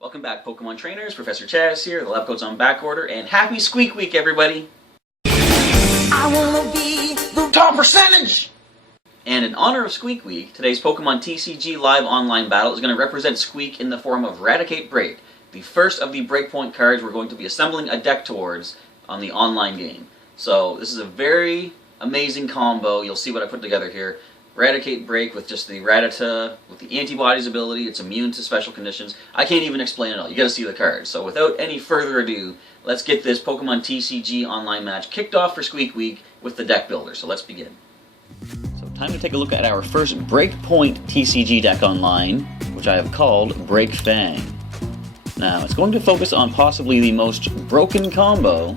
Welcome back, Pokemon trainers. Professor Chaz here. The lab coat's on back order, and happy Squeak Week, everybody! I wanna be the top percentage! And in honor of Squeak Week, today's Pokemon TCG Live Online battle is going to represent Squeak in the form of Raticate BREAK, the first of the BREAKpoint cards we're going to be assembling a deck towards on the online game. So this is a very amazing combo. You'll see what I put together here. Raticate BREAK with just the Rattata, with the antibodies ability. It's immune to special conditions. I can't even explain it all. You gotta see the cards. So without any further ado, let's get this Pokemon TCG Online match kicked off for Squeak Week with the deck builder. So let's begin. So time to take a look at our first BREAKpoint TCG deck online, which I have called Break Fang. Now, it's going to focus on possibly the most broken combo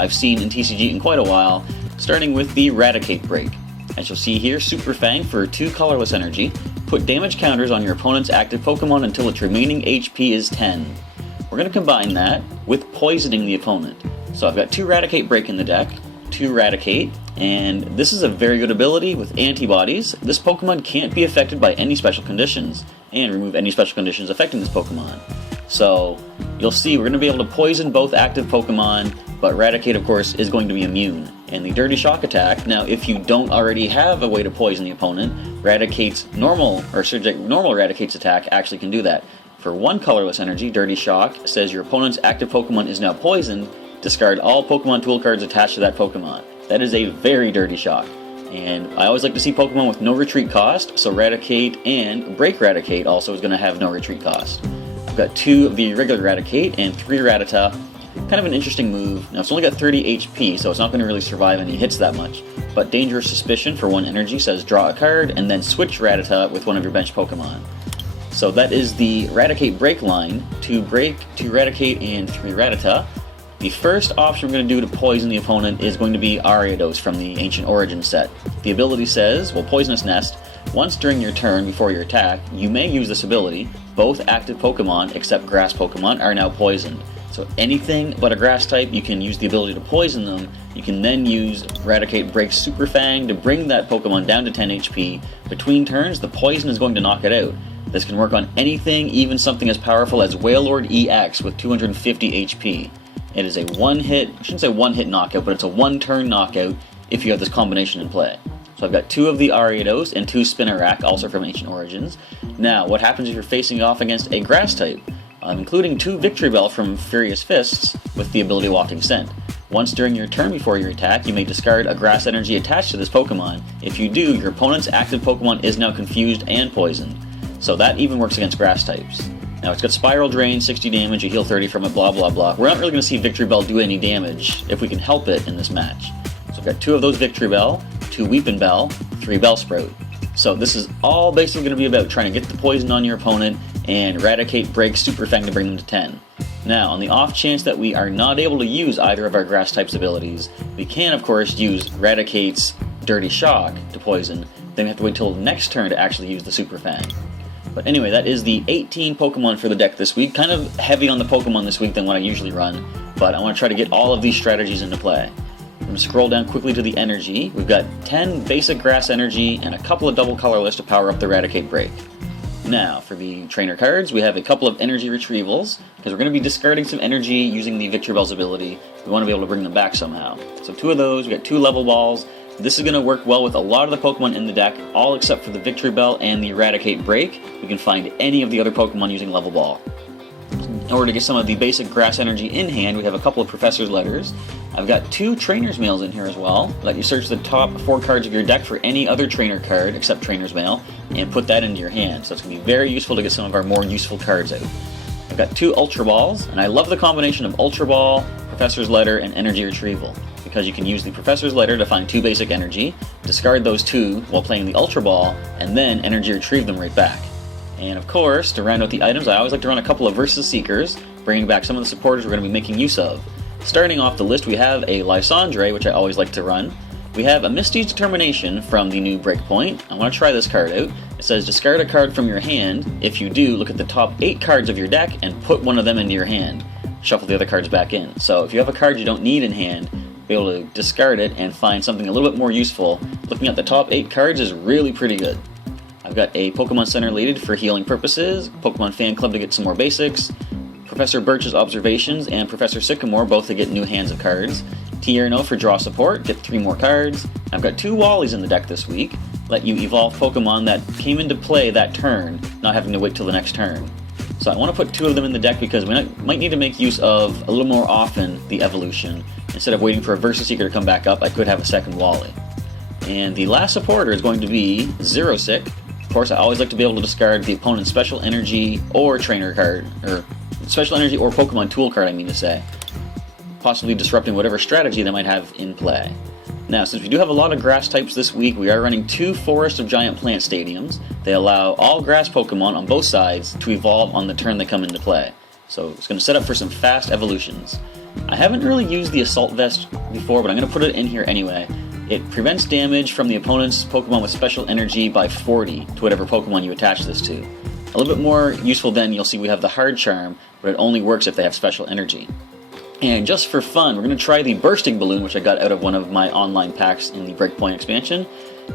I've seen in TCG in quite a while, starting with the Raticate BREAK. As you'll see here, Super Fang for 2 colorless energy. Put damage counters on your opponent's active Pokemon until its remaining HP is 10. We're going to combine that with poisoning the opponent. So I've got 2 Raticate BREAK in the deck, 2 Raticate, and this is a very good ability with antibodies. This Pokemon can't be affected by any special conditions, and remove any special conditions affecting this Pokemon. So you'll see we're going to be able to poison both active Pokemon, but Raticate, of course, is going to be immune. And the Dirty Shock attack, now if you don't already have a way to poison the opponent, Raticate's normal Raticate's attack actually can do that. For 1 colorless energy, Dirty Shock says your opponent's active Pokemon is now poisoned. Discard all Pokemon tool cards attached to that Pokemon. That is a very Dirty Shock. And I always like to see Pokemon with no retreat cost, so Raticate and Break Raticate also is going to have no retreat cost. I've got 2 of the regular Raticate and 3 Rattata. Kind of an interesting move. Now it's only got 30 HP, so it's not going to really survive any hits that much. But Dangerous Suspicion for 1 energy says draw a card and then switch Rattata with one of your bench Pokemon. So that is the Raticate BREAK line. 2 Break, 2 Raticate, and 3 Rattata. The first option we're going to do to poison the opponent is going to be Ariados from the Ancient Origins set. The ability says, well, Poisonous Nest, once during your turn before your attack, you may use this ability. Both active Pokemon, except Grass Pokemon, are now poisoned. So anything but a Grass type, you can use the ability to poison them. You can then use Raticate BREAK Super Fang to bring that Pokemon down to 10 HP. Between turns, the poison is going to knock it out. This can work on anything, even something as powerful as Wailord-EX with 250 HP. It is a one-hit, I shouldn't say one-hit knockout, but it's a one-turn knockout if you have this combination in play. So I've got 2 of the Ariados and 2 Spinarak, also from Ancient Origins. Now, what happens if you're facing off against a Grass type? Including 2 Victreebel from Furious Fists with the ability Walking Scent. Once during your turn before your attack, you may discard a Grass energy attached to this Pokemon. If you do, your opponent's active Pokemon is now confused and poisoned. So that even works against Grass types. Now it's got Spiral Drain, 60 damage, you heal 30 from it, blah blah blah. We're not really going to see Victreebel do any damage if we can help it in this match. So I've got 2 of those Victreebel, 2 Weepinbell, 3 Bellsprout. So this is all basically going to be about trying to get the poison on your opponent and Raticate BREAK Super Fang to bring them to 10. Now, on the off chance that we are not able to use either of our Grass types abilities, we can of course use Raticate's Dirty Shock to poison, then we have to wait till next turn to actually use the Super Fang. But anyway, that is the 18 Pokemon for the deck this week. Kind of heavy on the Pokemon this week than what I usually run, but I want to try to get all of these strategies into play. I'm going to scroll down quickly to the energy. We've got 10 basic Grass energy and a couple of double colorless to power up the Raticate BREAK. Now, for the trainer cards, we have a couple of energy retrievals, because we're going to be discarding some energy using the Victreebel's ability. We want to be able to bring them back somehow. So 2 of those, we got 2 level balls. This is going to work well with a lot of the Pokemon in the deck, all except for the Victreebel and the Raticate BREAK. We can find any of the other Pokemon using level ball. In order to get some of the basic Grass energy in hand, we have a couple of Professor's Letters. I've got 2 Trainer's Mails in here as well. Let you search the top 4 cards of your deck for any other trainer card except Trainer's Mail, and put that into your hand. So it's going to be very useful to get some of our more useful cards out. I've got 2 Ultra Balls, and I love the combination of Ultra Ball, Professor's Letter, and Energy Retrieval, because you can use the Professor's Letter to find 2 basic energy, discard those 2 while playing the Ultra Ball, and then Energy Retrieve them right back. And of course, to round out the items, I always like to run a couple of Versus Seekers, bringing back some of the supporters we're going to be making use of. Starting off the list, we have a Lysandre, which I always like to run. We have a Misty's Determination from the new BREAKpoint. I want to try this card out. It says discard a card from your hand. If you do, look at the top 8 cards of your deck and put one of them into your hand. Shuffle the other cards back in. So if you have a card you don't need in hand, be able to discard it and find something a little bit more useful. Looking at the top 8 cards is really pretty good. I've got a Pokemon Center Leaded for healing purposes, Pokemon Fan Club to get some more basics, Professor Birch's Observations and Professor Sycamore both to get new hands of cards. Tierno for draw support, get 3 more cards. I've got 2 Wallies in the deck this week, let you evolve Pokemon that came into play that turn, not having to wait till the next turn. So I want to put 2 of them in the deck because we might need to make use of a little more often the evolution. Instead of waiting for a Versus Seeker to come back up, I could have a second Wally. And the last supporter is going to be Xerosic. Of course, I always like to be able to discard the opponent's Special Energy or Trainer card, or Special Energy or Pokemon Tool card, I mean to say, possibly disrupting whatever strategy they might have in play. Now, since we do have a lot of grass types this week, we are running 2 Forest of Giant Plant stadiums. They allow all grass Pokemon on both sides to evolve on the turn they come into play. So it's going to set up for some fast evolutions. I haven't really used the Assault Vest before, but I'm going to put it in here anyway. It prevents damage from the opponent's Pokemon with Special Energy by 40 to whatever Pokemon you attach this to. A little bit more useful then, you'll see we have the Hard Charm, but it only works if they have Special Energy. And just for fun, we're going to try the Bursting Balloon, which I got out of one of my online packs in the Breakpoint expansion.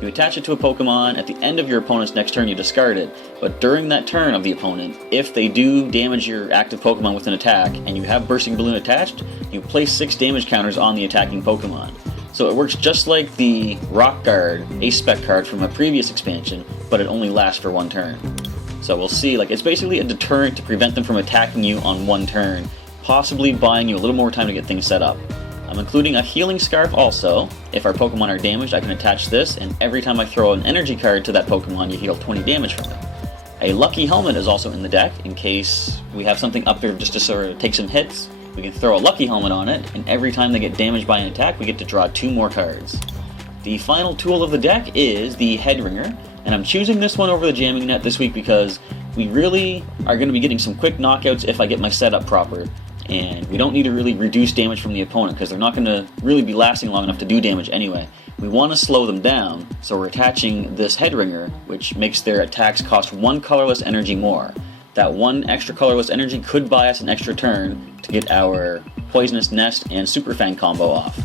You attach it to a Pokemon, at the end of your opponent's next turn you discard it, but during that turn of the opponent, if they do damage your active Pokemon with an attack, and you have Bursting Balloon attached, you place 6 damage counters on the attacking Pokemon. So it works just like the Rock Guard Ace-Spec card from a previous expansion, but it only lasts for 1 turn. So we'll see, it's basically a deterrent to prevent them from attacking you on 1 turn, possibly buying you a little more time to get things set up. I'm including a Healing Scarf also. If our Pokemon are damaged, I can attach this, and every time I throw an energy card to that Pokemon, you heal 20 damage from it. A Lucky Helmet is also in the deck, in case we have something up there just to sort of take some hits. We can throw a Lucky Helmet on it, and every time they get damaged by an attack, we get to draw 2 more cards. The final tool of the deck is the Headringer, and I'm choosing this one over the Jamming Net this week because we really are going to be getting some quick knockouts if I get my setup proper. And we don't need to really reduce damage from the opponent because they're not going to really be lasting long enough to do damage anyway. We want to slow them down, so we're attaching this Headringer, which makes their attacks cost 1 colorless energy more. That 1 extra colorless energy could buy us an extra turn to get our Poisonous Nest and Super Fang combo off.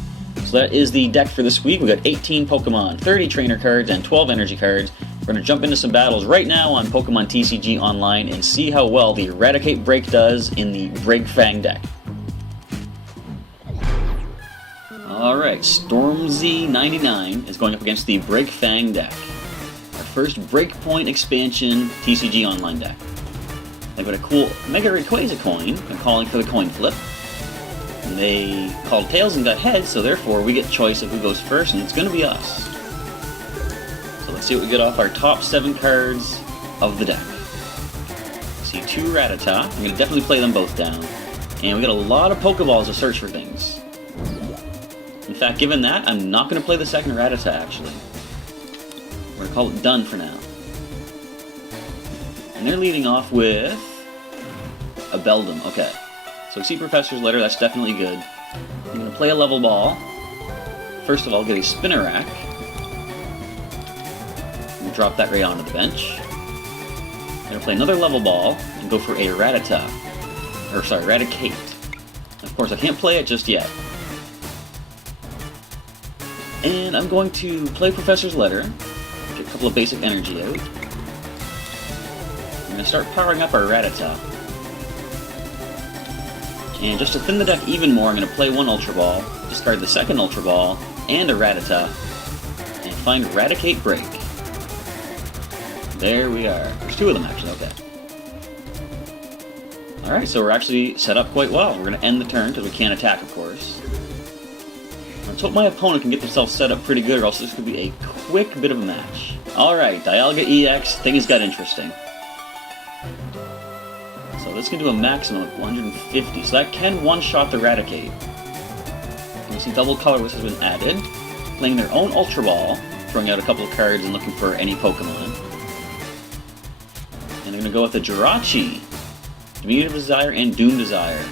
So that is the deck for this week. We got 18 Pokemon, 30 trainer cards, and 12 energy cards. We're going to jump into some battles right now on Pokemon TCG Online and see how well the Raticate BREAK does in the Break Fang deck. Alright, Stormzy99 is going up against the Break Fang deck. Our first Breakpoint expansion TCG Online deck. They've got a cool Mega Rayquaza coin. I'm calling for the coin flip. And they called tails and got heads, so therefore we get choice of who goes first, and it's going to be us. So let's see what we get off our top 7 cards of the deck. See 2 Rattata. I'm going to definitely play them both down. And we got a lot of Pokeballs to search for things. In fact, given that, I'm not going to play the second Rattata, actually. We're going to call it done for now. And they're leading off with a Beldum. Okay. So we see Professor's Letter, that's definitely good. I'm going to play a level ball. First of all, get a Spinnerack. And drop that right onto the bench. I'm going to play another level ball and go for a Rattata. Or sorry, Raticate. Of course, I can't play it just yet. And I'm going to play Professor's Letter. Get a couple of basic energy out. I'm going to start powering up our Rattata. And just to thin the deck even more, I'm going to play 1 Ultra Ball, discard the second Ultra Ball, and a Rattata, and find Raticate BREAK. There we are. There's 2 of them, actually. Okay. Alright, so we're actually set up quite well. We're going to end the turn, because we can't attack, of course. Let's hope my opponent can get themselves set up pretty good, or else this could be a quick bit of a match. Alright, Dialga-EX, things got interesting. So this can do a maximum of 150, so that can one-shot the Raticate. And we see double colorless has been added, playing their own Ultra Ball, throwing out a couple of cards and looking for any Pokemon. And they're going to go with the Jirachi, Diminutive Desire, and Doom Desire.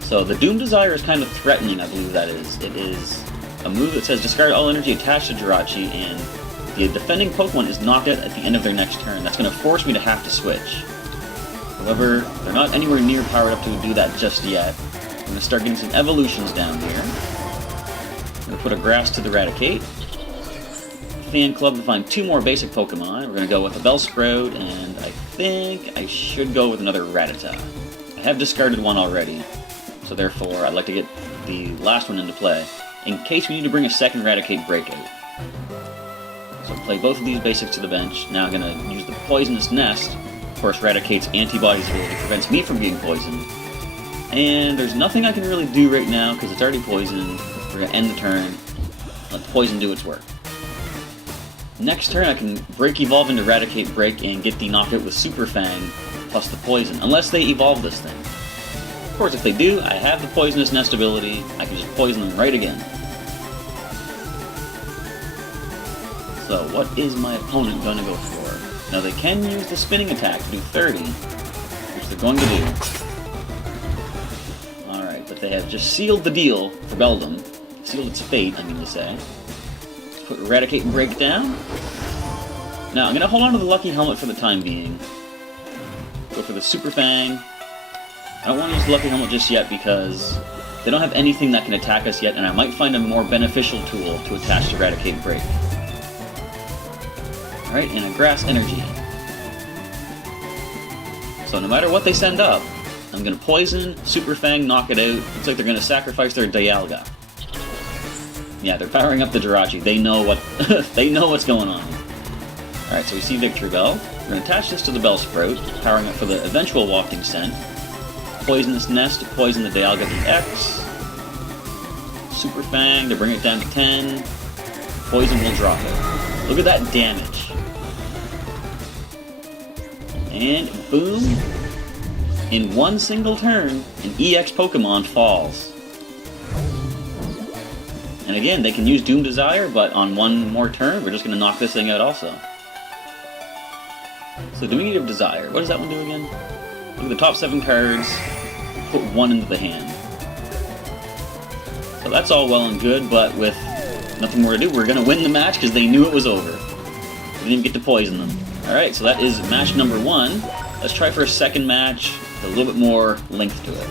So the Doom Desire is kind of threatening, I believe that is. It is a move that says discard all energy attached to Jirachi, and the defending Pokemon is knocked out at the end of their next turn. That's going to force me to have to switch. However, they're not anywhere near powered up to do that just yet. I'm going to start getting some evolutions down here. I'm going to put a Grass to the Raticate. Fan Club to find 2 more basic Pokemon. We're going to go with a Bellsprout, and I think I should go with another Rattata. I have discarded one already, so therefore I'd like to get the last one into play, in case we need to bring a second Raticate BREAK out. So play both of these basics to the bench. Now I'm going to use the Poisonous Nest. Of course, Raticate's antibodies ability prevents me from being poisoned. And there's nothing I can really do right now because it's already poisoned. We're going to end the turn, let the poison do its work. Next turn I can Break Evolve into Raticate BREAK and get the knockout with Super Fang plus the poison, unless they evolve this thing. Of course, if they do, I have the Poisonous Nest ability. I can just poison them right again. So what is my opponent going to go for? Now they can use the spinning attack to do 30, which they're going to do. Alright, but they have just sealed the deal for Beldum. Sealed its fate, I mean to say. Let's put Raticate BREAK down. Now I'm going to hold on to the Lucky Helmet for the time being. Go for the Super Fang. I don't want to use the Lucky Helmet just yet because they don't have anything that can attack us yet, and I might find a more beneficial tool to attach to Raticate BREAK. Alright, and a Grass Energy. So no matter what they send up, I'm going to Poison, Super Fang, knock it out. Looks like they're going to sacrifice their Dialga. Yeah, they're powering up the Jirachi. They know what they know what's going on. Alright, so we see Victreebel. We're going to attach this to the Bellsprout, powering up for the eventual Wafting Scent. Poisonous Nest to poison the Dialga-EX. Super Fang to bring it down to 10. Poison will drop it. Look at that damage. And boom! In one single turn, an EX Pokemon falls. And again, they can use Doom Desire, but on one more turn, we're just going to knock this thing out also. So Dominion of Desire, what does that one do again? Look at the top 7 cards, put one into the hand. So that's all well and good, but with nothing more to do, we're going to win the match because they knew it was over. We didn't even get to poison them. Alright, so that is match number 1. Let's try for a second match with a little bit more length to it.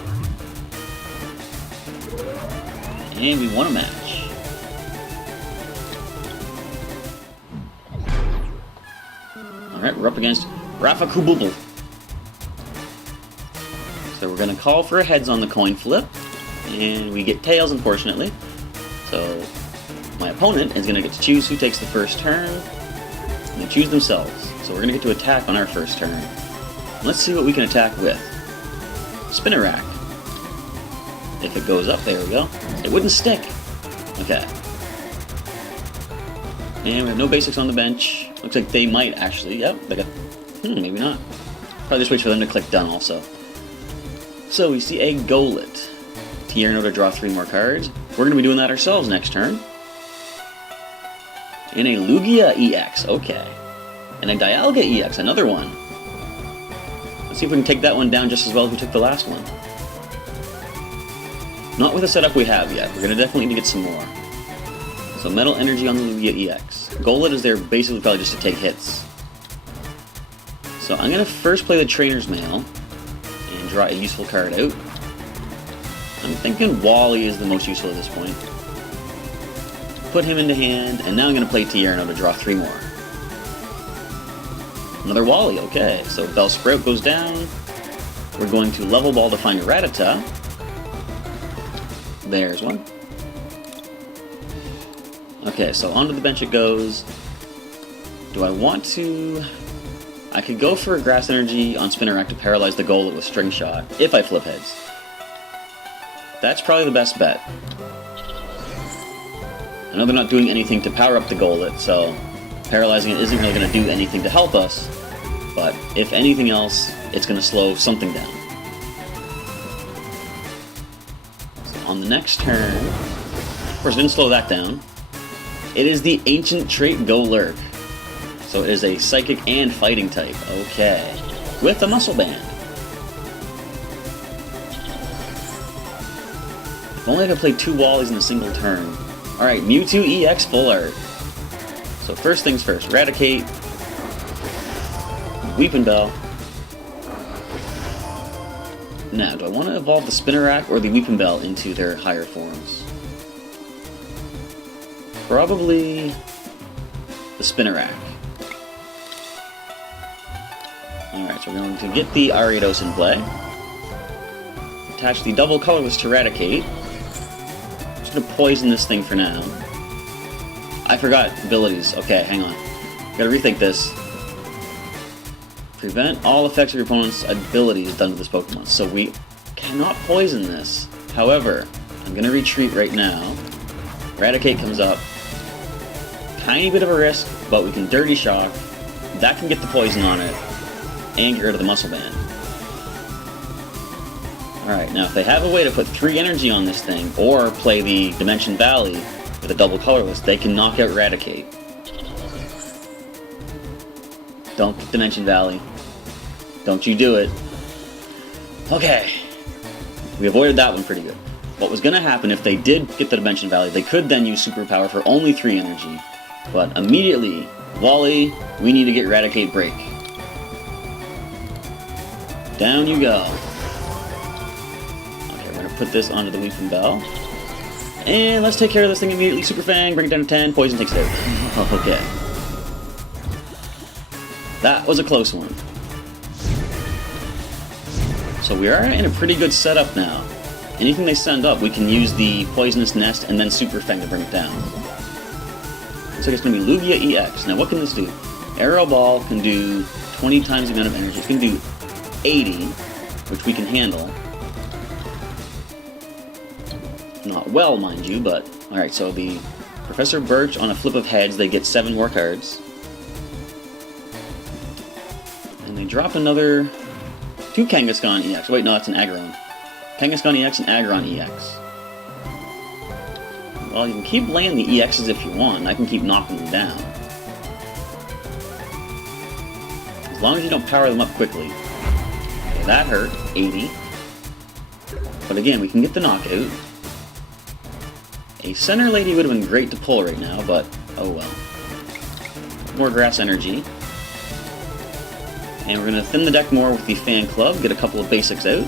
And we won a match. Alright, we're up against Rafa Kububble. So we're going to call for a heads on the coin flip, and we get tails, unfortunately. So my opponent is going to get to choose who takes the first turn, and they choose themselves. So we're going to get to attack on our first turn. Let's see what we can attack with. Spinnerack. If it goes up, there we go. It wouldn't stick. Okay. And we have no basics on the bench. Looks like they might actually, yep, they got, maybe not. Probably just wait for them to click done also. So we see a Golett. Tierno to draw 3 more cards. We're going to be doing that ourselves next turn. And a Lugia-EX, okay. And a Dialga-EX, another one. Let's see if we can take that one down just as well as we took the last one. Not with the setup we have yet. We're going to definitely need to get some more. So Metal Energy on the Lugia-EX. Golett is there basically probably just to take hits. So I'm going to first play the Trainer's Mail and draw a useful card out. I'm thinking Wally is the most useful at this point. Put him into hand, and now I'm going to play Tierno to draw 3 more. Another Wally, okay. So Bellsprout goes down. We're going to Level Ball to find Rattata. There's one. Okay, so onto the bench it goes. Do I want to... I could go for a Grass Energy on Spinnerack to paralyze the Golett with String Shot, if I flip heads. That's probably the best bet. I know they're not doing anything to power up the Golett, so paralyzing it isn't really going to do anything to help us, but if anything else, it's going to slow something down. So on the next turn, of course it didn't slow that down. It is the Ancient Trait Golurk. So it is a Psychic and Fighting type. Okay. With a Muscle Band. If only I could play 2 Wallies in a single turn. Alright, Mewtwo-EX Full Art. So first things first. Raticate. Weepin' Bell. Now, do I want to evolve the Spinnerack or the Weepin' Bell into their higher forms? Probably the Spinnerack. Alright, so we're going to get the Ariados in play. attach the double colorless to Raticate. Just gonna poison this thing for now. I forgot abilities. Okay, hang on. Gotta rethink this. Prevent all effects of your opponent's abilities done to this Pokemon. So we cannot poison this. However, I'm gonna retreat right now. Raticate comes up. Tiny bit of a risk, but we can Dirty Shock. That can get the poison on it. And get rid of the Muscle Band. Alright, now if they have a way to put 3 energy on this thing, or play the Dimension Valley with a double colorless, they can knock out Raticate. Don't get Dimension Valley. Don't you do it. Okay. We avoided that one pretty good. What was going to happen if they did get the Dimension Valley, they could then use Superpower for only 3 energy. But immediately, Wally, we need to get Raticate Break. Down you go. Okay, we're going to put this onto the Weeping Bell. And let's take care of this thing immediately. Super Fang, bring it down to 10, Poison takes it out. Okay. That was a close one. So we are in a pretty good setup now. Anything they send up, we can use the Poisonous Nest and then Super Fang to bring it down. Looks like it's going to be Lugia-EX. Now what can this do? Arrow Ball can do 20 times the amount of energy. It can do 80, which we can handle. Not well, mind you, but... Alright, so the Professor Birch, on a flip of heads, they get 7 more cards. And they drop another... 2 Kangaskhan EX. Wait, no, that's an Aggron. Kangaskhan EX and Aggron EX. Well, you can keep laying the EXs if you want. I can keep knocking them down. As long as you don't power them up quickly. Okay, that hurt. 80. But again, we can get the knockout. A Center Lady would have been great to pull right now, but oh well. More Grass Energy. And we're going to thin the deck more with the Fan Club, get a couple of basics out.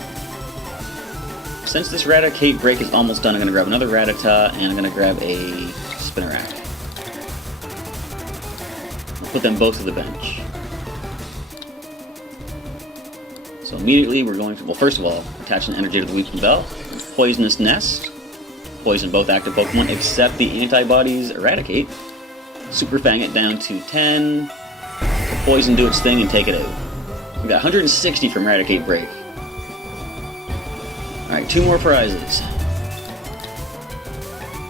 Since this Raticate break is almost done, I'm going to grab another Rattata, and I'm going to grab a Spinarak. I'll put them both to the bench. So immediately we're going to, well, first of all, attach an energy to the Weeping Bell. Poisonous Nest. Poison both active Pokemon except the antibodies Eradicate. Super Fang it down to 10. Poison do its thing and take it out. We got 160 from Raticate Break. Alright, 2 more prizes.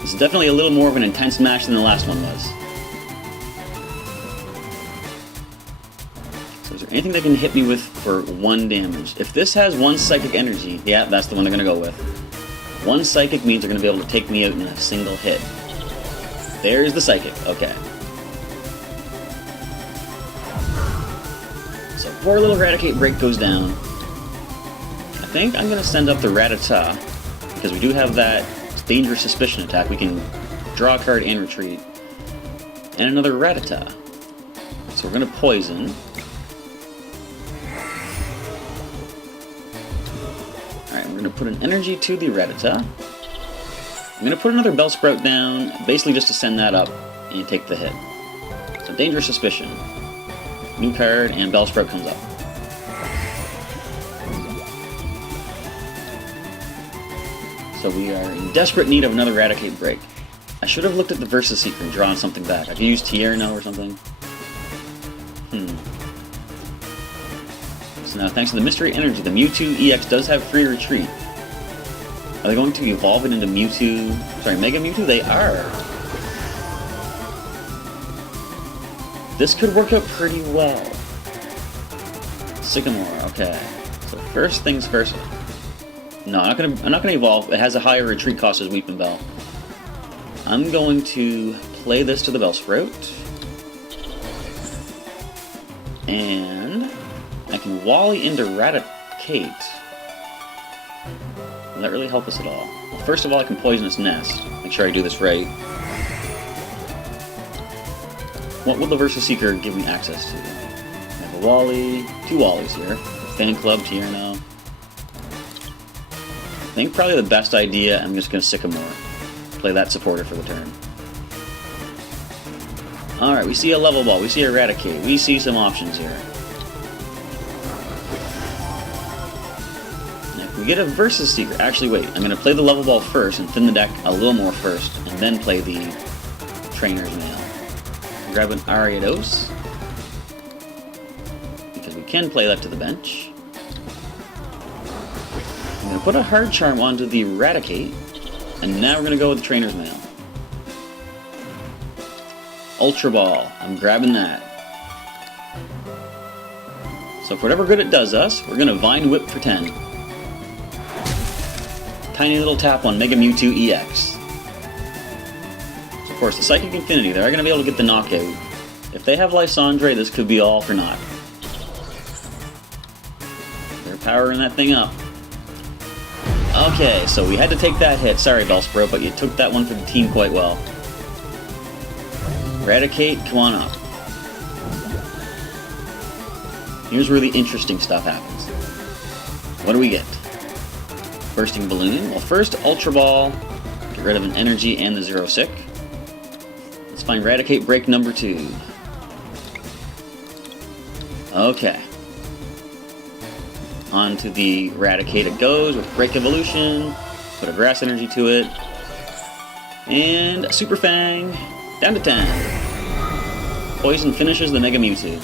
This is definitely a little more of an intense match than the last one was. So is there anything they can hit me with for 1 damage? If this has 1 Psychic Energy, yeah, that's the one they're going to go with. 1 Psychic means they're going to be able to take me out in a single hit. There's the Psychic, okay. So poor little Raticate Break goes down. I think I'm going to send up the Rattata, because we do have that Dangerous Suspicion attack. We can draw a card and retreat. And another Rattata. So we're going to poison. Alright, we're going to put an energy to the Rattata. I'm going to put another Bellsprout down, basically just to send that up and take the hit. So Dangerous Suspicion. New card, and Bellsprout comes up. So we are in desperate need of another Raticate break. I should have looked at the Versus Seeker and drawn something back. I could use Tierno or something. So now, thanks to the Mystery Energy, the Mewtwo-EX does have free retreat. Are they going to evolve it into Mega Mewtwo? They are. This could work out pretty well. Sycamore, okay. So first things first. No, I'm not gonna evolve. It has a higher retreat cost as Weeping Bell. I'm going to play this to the Bellsprout. And I can Wally into Raticate. Will that really help us at all? Well, first of all, I can Poisonous Nest. Make sure I do this right. What will the Versus Seeker give me access to? I have a Wally, 2 Wallies here. Fan Club, Tierno. I think probably the best idea, I'm just going to Sycamore. Play that supporter for the turn. Alright, we see a Level Ball, we see a Raticate, we see some options here. And if we we get a Versus Secret. Actually, wait, I'm going to play the level ball first and thin the deck a little more first, and then play the Trainer's Mail. Grab an Ariados, because we can play that to the bench. I'm going to put a Hard Charm onto the Raticate, and now we're going to go with the Trainer's Mail. Ultra Ball, I'm grabbing that. So for whatever good it does us, we're going to Vine Whip for 10. Tiny little tap on Mega Mewtwo-EX. So of course, the Psychic Infinity, they're going to be able to get the knockout. If they have Lysandre, this could be all for naught. They're powering that thing up. Okay, so we had to take that hit. Sorry, Bellsprout, but you took that one for the team quite well. Raticate, come on up. Here's where the interesting stuff happens. What do we get? Bursting Balloon. Well, first, Ultra Ball. Get rid of an Energy and the Zero Sick. Let's find Raticate Break number 2. Okay. On to the Raticate it goes with Break Evolution. Put a Grass Energy to it. And Super Fang. Down to 10. Poison finishes the Mega Mewtwo.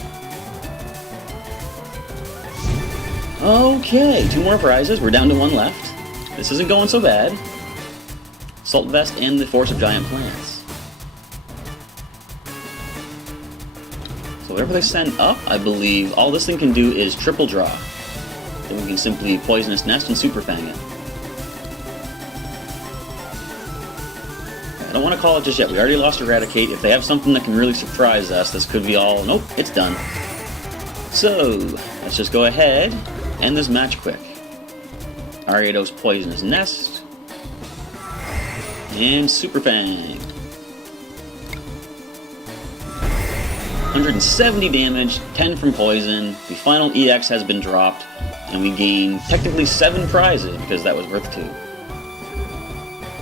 Okay, 2 more prizes. We're down to 1 left. This isn't going so bad. Salt Vest and the Force of Giant Plants. So whatever they send up, I believe, all this thing can do is triple draw. Then we can simply Poisonous Nest and Super Fang it. I don't want to call it just yet. We already lost Eradicate. If they have something that can really surprise us, this could be all... Nope, it's done. So, let's just go ahead, end this match quick. Ariados Poisonous Nest. And Super Fang. 170 damage, 10 from Poison. The final EX has been dropped, and we gain technically 7 prizes because that was worth 2.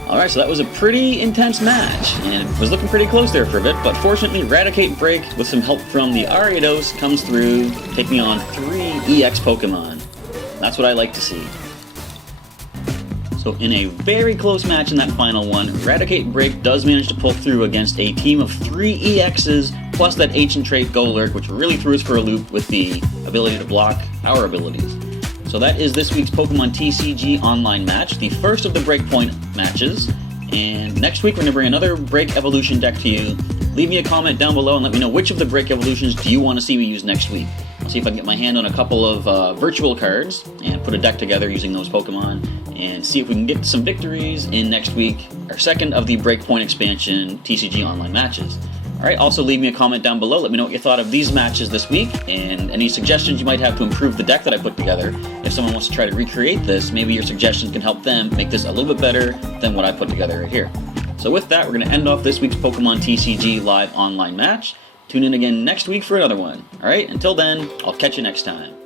Alright, so that was a pretty intense match, and it was looking pretty close there for a bit, but fortunately Raticate Break, with some help from the Ariados, comes through, taking on 3 EX Pokemon. That's what I like to see. So in a very close match in that final one, Raticate Break does manage to pull through against a team of 3 EXs, plus that Ancient Trait Golurk, which really threw us for a loop with the ability to block our abilities. So that is this week's Pokemon TCG Online match, the first of the Breakpoint matches. And next week we're going to bring another Break Evolution deck to you. Leave me a comment down below and let me know which of the Break Evolutions do you want to see me use next week. I'll see if I can get my hand on a couple of virtual cards and put a deck together using those Pokemon and see if we can get some victories in next week, our second of the Breakpoint expansion TCG Online matches. Alright, also leave me a comment down below, let me know what you thought of these matches this week, and any suggestions you might have to improve the deck that I put together. If someone wants to try to recreate this, maybe your suggestions can help them make this a little bit better than what I put together right here. So with that, we're going to end off this week's Pokemon TCG Live Online match. Tune in again next week for another one. Alright, until then, I'll catch you next time.